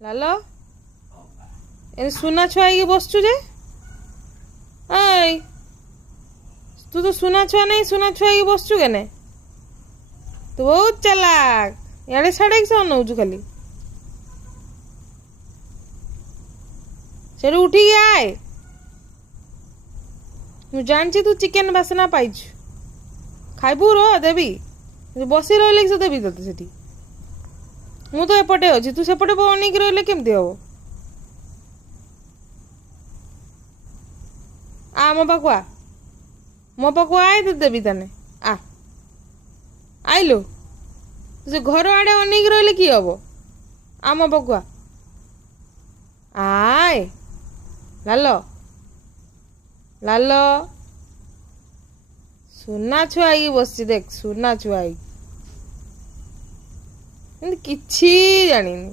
ଲାଲ ଏ ସୁନା ଛୁଆ ହେଇକି ବସଛୁ ଯେ ଏଇ ତୁ ତ ସୁନା ଛୁଆ ନାହିଁ ସୁନା ଛୁଆ ହେଇକି ବସଛୁ କେନେ ତୁ ବହୁତ ଚାଲାକ ଇଆଡ଼େ ସାଡ଼େ କିସ ଅନଉଛୁ ଖାଲି ସେଠୁ ଉଠିକି ଆଏ ମୁଁ ଜାଣିଛି ତୁ ଚିକେନ ବାସନା ପାଇଛୁ ଖାଇବୁ ରହ ଦେବି ବସି ରହିଲେ କିସ ଦେବି ତତେ ସେଠି ମୁଁ ତ ଏପଟେ ଅଛି ତୁ ସେପଟେ ଅନେଇକି ରହିଲେ କେମିତି ହବ ଆ ମୋ ପାଖକୁ ଆଏ ତତେ ଦେବି ତାନେ ଆ ଆଇଲୁ ତୁ ସେ ଘର ଆଡ଼େ ଅନେଇକି ରହିଲେ କି ହବ ଆମ ପାଖକୁ ଆଏ ଲାଲ ଲାଲ ସୁନା ଛୁଆ ହେଇକି ବସିଛି ଦେଖ ସୁନା ଛୁଆ ହେଇକି କିଛି ଜାଣିନି।